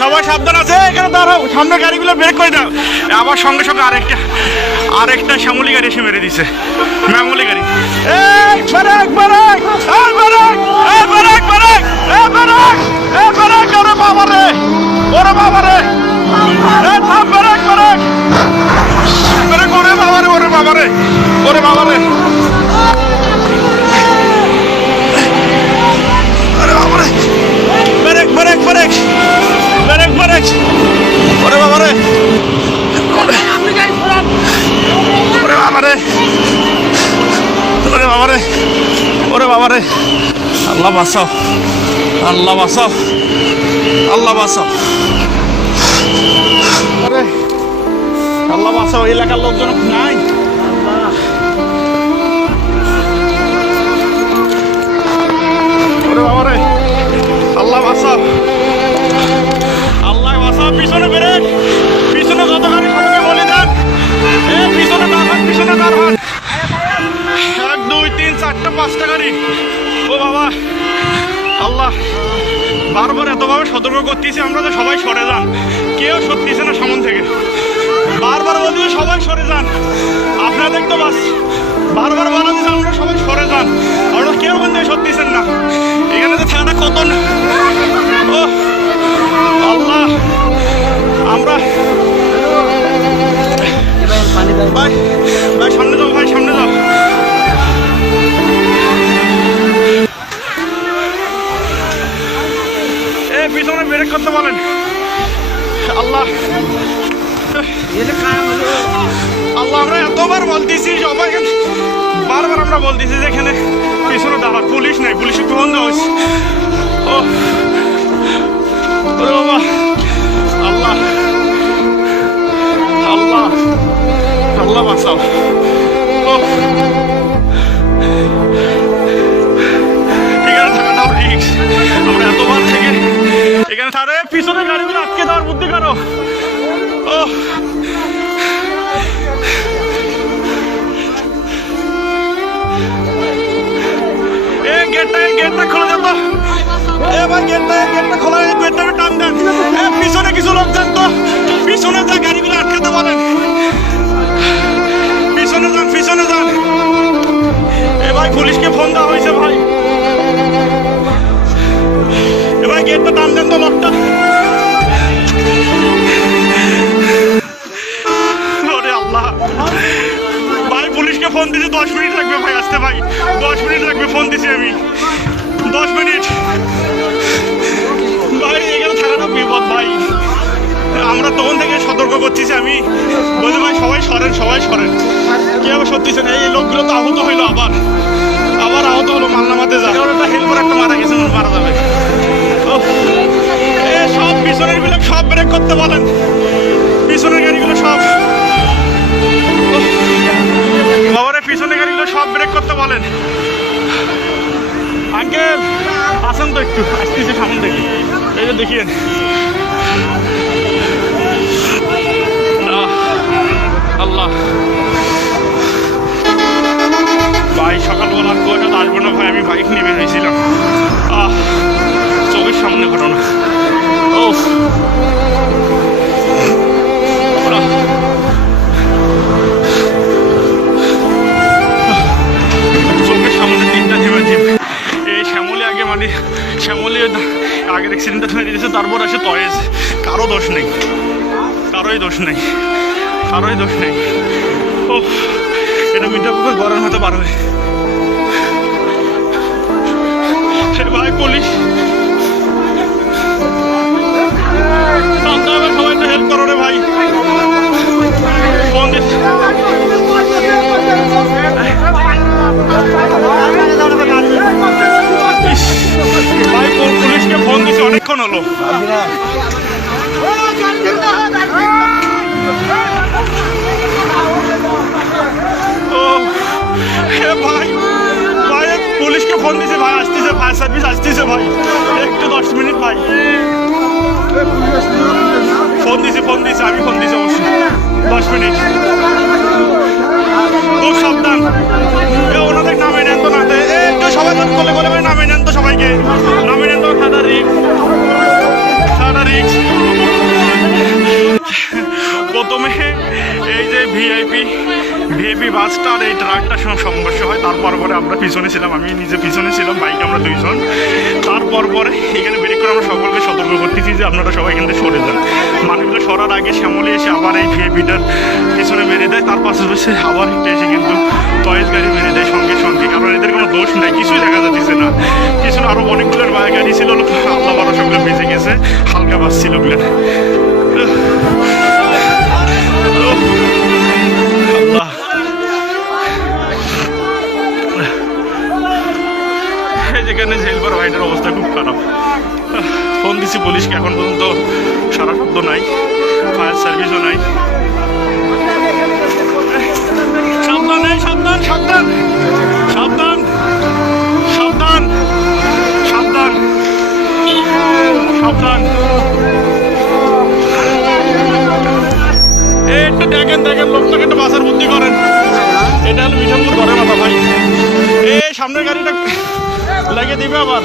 সবাই সাবধান আছে, এখানে দাঁড়াও, সামনে গাড়িগুলো ব্রেক করে দাও। আবার সঙ্গে সঙ্গে আরেকটা শ্যামলি গাড়ি এসে মেরে দিছে, ম্যামলি গাড়ি। এই ব্রেক ব্রেক, এই ব্রেক, এই ব্রেক ব্রেক, এই ব্রেক, এই ব্রেক, ওরে বাবা রে, ওরে বাবা রে, এই থাম, ব্রেক ব্রেক ব্রেক, ওরে বাবা রে, ওরে বাবা রে, ওরে বাবা রে, ওরে বাবা রে, brake brake brake brake brake, ওরে বাবা রে, ওরে বাবা রে, ওরে বাবা রে, ওরে বাবা রে, আল্লাহ বাঁচাও, আল্লাহ বাঁচাও, আল্লাহ বাঁচাও, আরে আল্লাহ বাঁচাও, এলাকার লোকজন নাই। ওরে বাবা রে, আল্লাহ বাঁচাও, আল্লাহ বাঁচাও। পিছনে ব্রেক, পিছনে যত গাড়ি সবাইকে বলে দেন, পিছনে দাঁড়ান, পিছনে দাঁড়ান। 1 2 3 4টা 5টা গাড়ি। ও বাবা, আল্লাহ বারবার এতভাবে সতর্ক করতেছি আমরা যে সবাই সরে যান, কেউ সরতেছে না সামন থেকে। বারবার বলছি সবাই সরে যান, আপনাদের তো বাস বারবার বলা দিচ্ছে আমরা সবাই সরে যান, আপনারা কেউ কিন্তু সরতেছেন না। এখানে তো থাকাটা কত, ও আল্লাহ, আমরা ভাই ভাই সামনে যাও, ভাই সামনে যাও। পিছনে ব্রেক করতে বলেন। আল্লাহ আল্লাহ, আমরা এতবার বলতেছি সবাই, বারবার আমরা বলতেছি যে এখানে পিছনে দাঁড়া, পুলিশ নেই, পুলিশ একটু বন্ধ হয়েছে। ও বাবা, আল্লাহ আল্লাহ আল্লাহ বাঁচাও। ও এখানে থাকাটাও রিস্ক, আমরা এতবার থেকে এখানে তারে পিছনে গাড়িগুলো আটকে দেওয়ার বুদ্ধি করো। ও গেটটা খোলা যেত, এবার গেটটা খোলা, গেটটা টান দেন। পিছনে কিছু লোক যান তো, পিছনে যা গাড়িগুলো আটকাতে বলেন, পিছনে যান, পিছনে যান। এবার পুলিশকে ফোন দেওয়া হয়েছে ভাই, এবার গেটটা টান দেন তো, লোকটা। ওরে আল্লাহ ভাই, পুলিশকে ফোন দিছি, 10 মিনিট লাগবে ভাই আসতে, ভাই 10 মিনিট লাগবে, ফোন দিছি আমি, 10 মিনিট ভাই। এখানে থাকাটা বিপদ ভাই, আমরা তখন থেকে সতর্ক করতেছি, আমি বলি ভাই সবাই সরেন, সবাই সরেন, কে আবার সত্যিছে না। এই লোকগুলো তো আহত হইলো, আবার আহত হলো, মালনামাতে যায়, ওটা হেলমেট একটা মারা গেছে, মারা যাবে। সব পিছনের গুলো সব ব্রেক করতে বলেন, পিছনের গাড়িগুলো সব, বাবারে পিছনের গাড়িগুলো সব ব্রেক করতে বলেন। আঙ্কেল আসেন তো, একটু আসতেছে সামনে থেকে, এই যে দেখিয়েন। আল্লাহ ভাই, সকালবেলা কুয়াশা তো আসবো না ভাই, আমি বাইক নিয়ে বের হয়েছিলাম, চোখের সামনে ঘটনা। ও চোখের সামনে 3টা জিপ, এই শ্যামলি আগে, মানে শ্যামলি আগের অ্যাক্সিডেন্টটা ধরে দিয়েছে, তারপর আসে তয়েজ। কারো দোষ নেই, কারোই দোষ নেই, কারোই দোষ নেই। ও এটা মিঠাপুকুর গরম হতে পারবে ভাই, পুলিশ সবাই একটা হেল্প করো রে ভাই, ফোন দিস ভাই, পুলিশকে ফোন দিছি, অনেকক্ষণ হলো। ও ভাই ভাই, পুলিশকে ফোন দিছে ভাই, আসতেছে, ফায়ার সার্ভিস আসতেছে ভাই, একটু 10 মিনিট ভাই। ফোন দিছি, আমি ফোন দিছি অবশ্যই, 10 মিনিট। খুব সাবধান, ওনাদের নামে নেন তো, না সবাই কোলে কোলে নামে নেন তো, সবাইকে নামে নেন তো, সাদা রিক্স। ভিআইপি বাসটা আর এই ট্রাকটার সঙ্গে সংঘর্ষ হয়। তারপর পরে আমরা পিছনে ছিলাম, আমি নিজে পিছনে ছিলাম, বাইকে আমরা দুইজন। তারপর পরে এখানে ব্রেক করে আমরা সকলকে সতর্ক করতেছি যে আপনারা সবাই এখান থেকে সরে যান। মানুষগুলো সরার আগে শ্যামলি এসে আবার এই ভিআইপিটার পিছনে মেরে দেয়। তার পাশাপাশি আবার একটা এসে কিন্তু টয়েস গাড়ি মেরে দেয় সঙ্গে সঙ্গে, কারণ এদের কোনো দোষ নেই, কিছুই দেখা যাচ্ছে না। পিছনে আরও অনেকগুলো গাড়ি ছিল, আল্লাহ বারো সবগুলো বেঁচে গেছে, হালকা বাস ছিল ওগুলো। যেখানে জেলবার ভাইটার অবস্থা খুব খারাপ। ফোন দিছি পুলিশকে, এখন পর্যন্ত সারা শব্দ নাই, ফায়ার সার্ভিসও নাই। সাবধান, সাবধান, সাবধান, সাবধান, সাবধান, সাবধান, সাবধান। একটু দেখেন লোকটাকে একটু বাসার বুদ্ধি করেন। এটা হলো মিঠাপুর ঘরের মাথা ভাই। এই সামনের গাড়িটা লাগিয়ে দিবে আবার।